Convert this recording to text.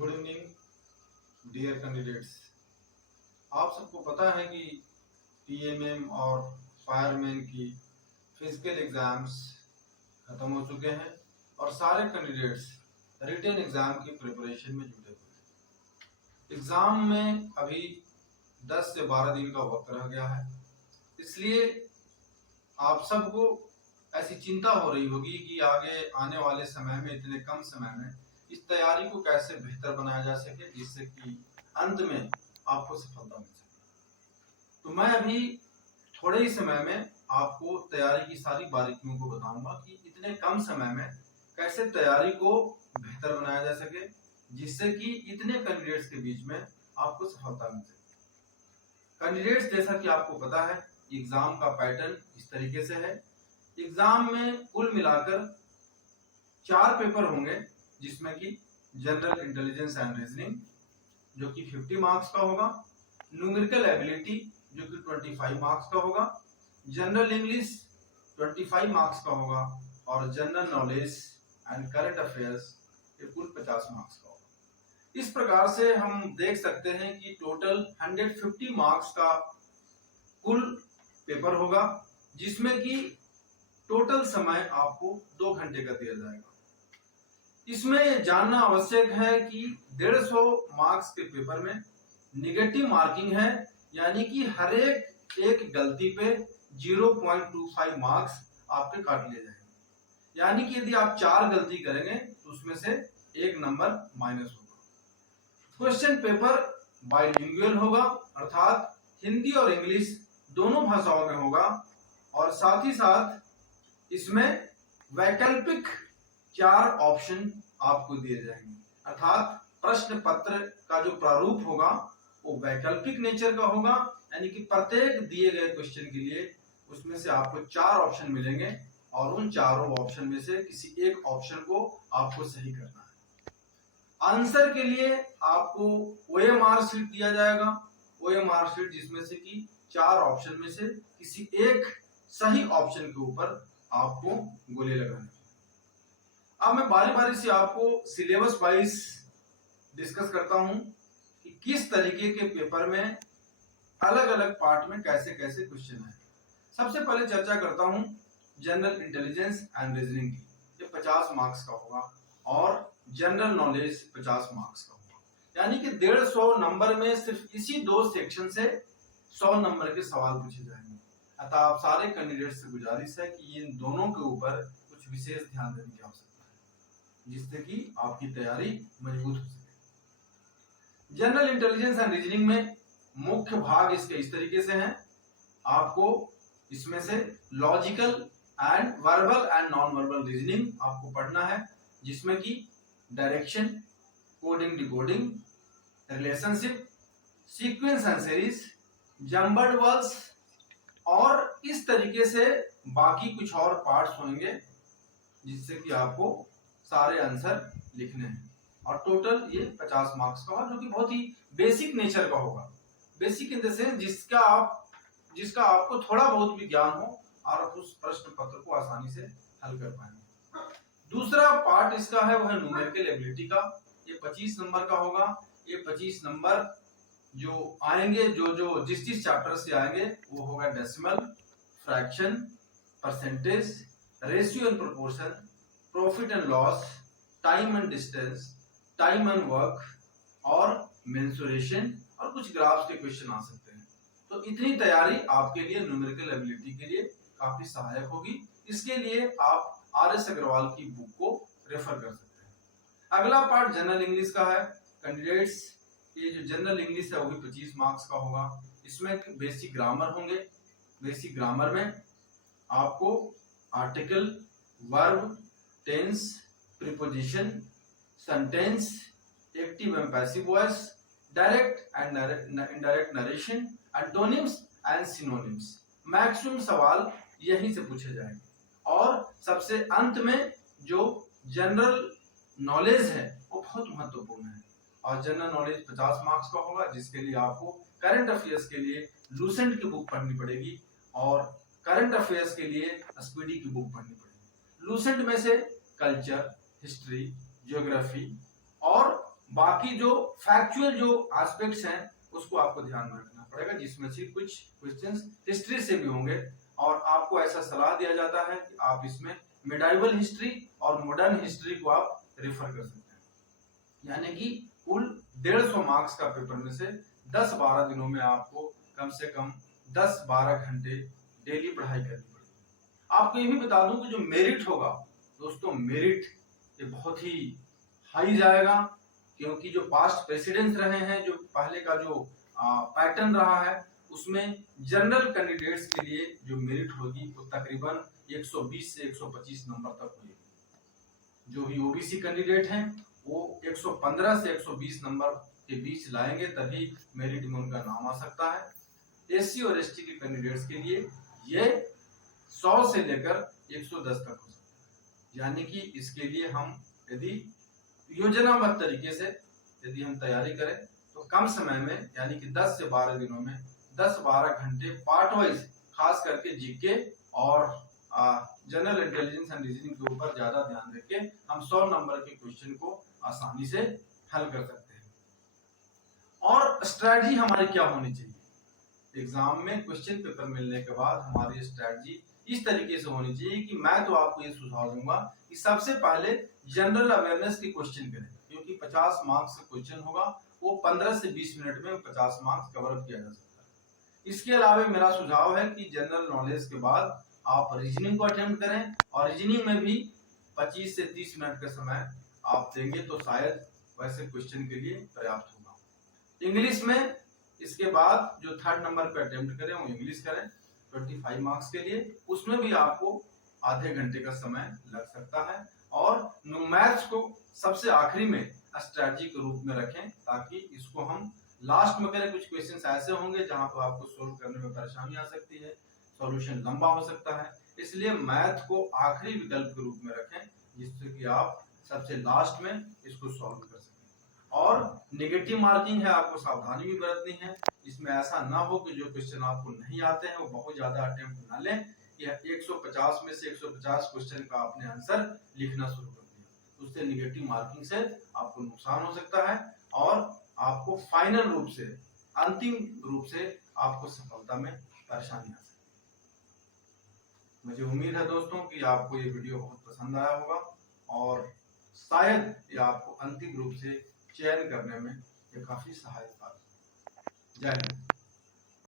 Good evening dear candidates. आप सबको पता है कि टीएमएम और फायरमैन की फिजिकल एग्जाम्स खत्म हो चुके हैं और सारे कैंडिडेट्स रिटन एग्जाम की प्रिपरेशन में जुटे हुए हैं। एग्जाम में अभी 10 से 12 दिन का वक्त रह गया है, इसलिए आप सबको ऐसी चिंता हो रही होगी कि आगे आने वाले समय में, इतने कम समय में, इस तैयारी को कैसे बेहतर बनाया जा सके जिससे कि अंत में आपको सफलता मिल सके। तो मैं अभी थोड़े ही समय में आपको तैयारी की सारी बारीकियों को बताऊंगा कि इतने कम समय में कैसे तैयारी को बेहतर बनाया जा सके जिससे कि इतने कैंडिडेट्स के बीच में आपको सफलता मिल सके। कैंडिडेट्स, जैसा कि आपको पता है, एग्जाम का पैटर्न इस तरीके से है। एग्जाम में कुल मिलाकर 4 पेपर होंगे, जिसमें कि जनरल इंटेलिजेंस एंड रीजनिंग जो कि 50 मार्क्स का होगा, न्यूमेरिकल एबिलिटी जो कि 25 मार्क्स का होगा, जनरल इंग्लिश 25 मार्क्स का होगा और general knowledge and current affairs ये कुल 50 मार्क्स का होगा। इस प्रकार से हम देख सकते हैं कि टोटल 150 मार्क्स का कुल पेपर होगा, जिसमें कि टोटल समय आपको 2 घंटे का दिया जाएगा। इसमें जानना आवश्यक है कि 150 मार्क्स के पेपर में निगेटिव मार्किंग है, यानी कि हर एक गलती पे 0.25 मार्क्स आपके काट लिए जाएंगे। यानी कि यदि आप 4 गलती करेंगे तो उसमें से 1 नंबर माइनस होगा। क्वेश्चन पेपर बाइलिंगुअल होगा, अर्थात हिंदी और इंग्लिश दोनों भाषाओं में होगा और साथ ही साथ इसमें वैकल्पिक 4 ऑप्शन आपको दिए जाएंगे, अर्थात प्रश्न पत्र का जो प्रारूप होगा वो वैकल्पिक नेचर का होगा, यानी कि प्रत्येक दिए गए क्वेश्चन के लिए उसमें से आपको 4 ऑप्शन मिलेंगे और उन चारों ऑप्शन में से किसी एक ऑप्शन को आपको सही करना है। आंसर के लिए आपको ओएमआर शीट दिया जाएगा, ओएमआर शीट जिसमें से कि 4 ऑप्शन में से किसी एक सही ऑप्शन के ऊपर आपको गोले लगाने। अब मैं बारी बारी से आपको सिलेबस वाइज डिस्कस करता हूं कि किस तरीके के पेपर में अलग अलग पार्ट में कैसे कैसे क्वेश्चन है। सबसे पहले चर्चा करता हूं जनरल इंटेलिजेंस एंड रीजनिंग की, ये 50 मार्क्स का होगा और जनरल नॉलेज 50 मार्क्स का होगा, यानी कि 150 नंबर में सिर्फ इसी 2 सेक्शन से 100 नंबर के सवाल पूछे जाएंगे। अतः आप सारे कैंडिडेट से गुजारिश है कि इन दोनों के ऊपर कुछ विशेष ध्यान देने की आवश्यकता है, जिससे कि आपकी तैयारी मजबूत हो सके। जनरल इंटेलिजेंस एंड रीजनिंग में मुख्य भाग इसके इस तरीके से हैं। आपको इसमें से logical and verbal and non verbal reasoning आपको पढ़ना है, जिसमें कि direction, coding decoding, relationship, sequence and series, jumbled words और इस तरीके से बाकी कुछ और पार्ट्स होंगे, जिससे कि आपको सारे आंसर लिखने हैं और टोटल ये 50 मार्क्स का होगा, जो कि बहुत ही बेसिक नेचर का होगा। बेसिक इन द सेंस जिसका आपको थोड़ा बहुत भी ज्ञान हो और आप उस प्रश्न पत्र को आसानी से हल कर पाएंगे। दूसरा पार्ट इसका है वह न्यूमेरिकल एबिलिटी का, ये 25 नंबर का होगा। ये 25 नंबर जो आएंगे, जो जिस चैप्टर से आएंगे वो होगा decimal, fraction, percentage, ratio and proportion, profit and loss, time and distance, time and work और मेंसुरेशन और कुछ ग्राफ्स के क्वेश्चन आ सकते हैं। तो इतनी तैयारी आपके लिए न्यूमेरिकल एबिलिटी के लिए काफी सहायक होगी। इसके लिए आप आर.एस. अग्रवाल की बुक को रेफर कर सकते हैं। अगला पार्ट जनरल इंग्लिश का है। कैंडिडेट्स, ये जो जनरल इंग्लिश है वो भी 25 मार्क्स का होगा। इसमें बेसिक ग्रामर होंगे। बेसिक ग्रामर में आपको article, verb, tense, preposition, sentence, active and passive voice, direct and indirect narration, antonyms and synonyms, maximum सवाल यहीं से पूछे जाएंगे। और सबसे अंत में जो जनरल नॉलेज है वो बहुत महत्वपूर्ण है और जनरल नॉलेज 50 मार्क्स का होगा, जिसके लिए आपको करंट अफेयर्स के लिए लूसेंट की बुक पढ़नी पड़ेगी और करंट अफेयर्स के लिए स्पीडी की बुक पढ़नी पड़ेगी। लूसेंट में से कल्चर, हिस्ट्री, ज्योग्राफी और बाकी जो फैक्चुअल जो एस्पेक्ट्स हैं उसको आपको ध्यान में रखना पड़ेगा, जिसमें से कुछ क्वेश्चंस हिस्ट्री से भी होंगे और आपको ऐसा सलाह दिया जाता है कि आप इसमें मिडाइवल हिस्ट्री और मॉडर्न हिस्ट्री को आप रेफर कर सकते हैं। यानी कि कुल 150 मार्क्स का पेपर में से 10-12 दिनों में आपको कम से कम 10-12 घंटे डेली पढ़ाई करनी पड़ेगी। आपको ये भी बता दूं कि जो मेरिट होगा दोस्तों, मेरिट ये बहुत ही हाई जाएगा, क्योंकि जो पास्ट प्रेसिडेंट्स रहे हैं, जो पहले का जो पैटर्न रहा है, उसमें जनरल कैंडिडेट्स के लिए जो मेरिट होगी वो तकरीबन 120 से 125 नंबर तक होगी। जो भी ओबीसी कैंडिडेट हैं वो 115 से 120 नंबर के बीच लाएंगे, तभी मेरिट में उनका नाम आ सकता है। एससी और एसटी के कैंडिडेट्स के लिए ये 100 से लेकर 110 तक हो सकता है। यानी कि इसके लिए हम यदि योजनाबद्ध तरीके से यदि हम तैयारी करें तो कम समय में, यानी कि 10 से 12 दिनों में 10-12 घंटे पार्ट वाइज, खास करके जीके और जनरल इंटेलिजेंस एंड रीजनिंग के ऊपर ज्यादा ध्यान देके हम 100 नंबर के क्वेश्चन को आसानी से हल कर सकते हैं। और स्ट्रेटजी हमारी क्या होनी चाहिए एग्जाम में? क्वेश्चन पेपर मिलने के बाद हमारी स्ट्रेटजी इस तरीके से होनी चाहिए कि मैं तो आपको ये सुझाव दूंगा कि सबसे पहले जनरल अवेयरनेस के क्वेश्चन करें, क्योंकि 50 मार्क्स का क्वेश्चन होगा, वो 15 से 20 मिनट में 50 मार्क्स कवर अप किया जा सकता है। इसके अलावा मेरा सुझाव है कि जनरल नॉलेज के बाद आप रीजनिंग को अटेम्प्ट करें, और रीजनिंग में भी 25 से 30 मिनट का समय आप देंगे तो शायद वैसे क्वेश्चन के लिए पर्याप्त होगा। इंग्लिश में इसके बाद जो 3rd नंबर पे अटेम्प्ट करें वो इंग्लिश करें 25 मार्क्स के लिए, उसमें भी आपको आधे घंटे का समय लग सकता है। और मैथ्स को सबसे आखिरी में स्ट्रेटजी के रूप में रखें, ताकि इसको हम लास्ट में करें। कुछ क्वेश्चंस ऐसे होंगे जहां पर आपको सोल्व करने में परेशानी आ सकती है, सॉल्यूशन लंबा हो सकता है, इसलिए मैथ को आखिरी विकल्प के रूप में रखें, जिससे कि आप सबसे लास्ट में इसको सॉल्व कर सकें। और नेगेटिव मार्किंग है, आपको सावधानी भी बरतनी है। इसमें ऐसा ना हो कि जो क्वेश्चन आपको नहीं आते हैं वो बहुत ज्यादा अटेम्प्ट ना लें कि 150 में से 150 क्वेश्चन का आपने आंसर लिखना शुरू कर दिया। उससे नेगेटिव मार्किंग से आपको नुकसान हो सकता है और आपको फाइनल रूप से, अंतिम रूप से आपको सफलता में परेशानी आ सकती है। मुझे उम्मीद है दोस्तों कि आपको ये वीडियो बहुत पसंद आया होगा और शायद ये आपको अंतिम रूप से चयन करने में ये काफी सहायता। जय हिंद।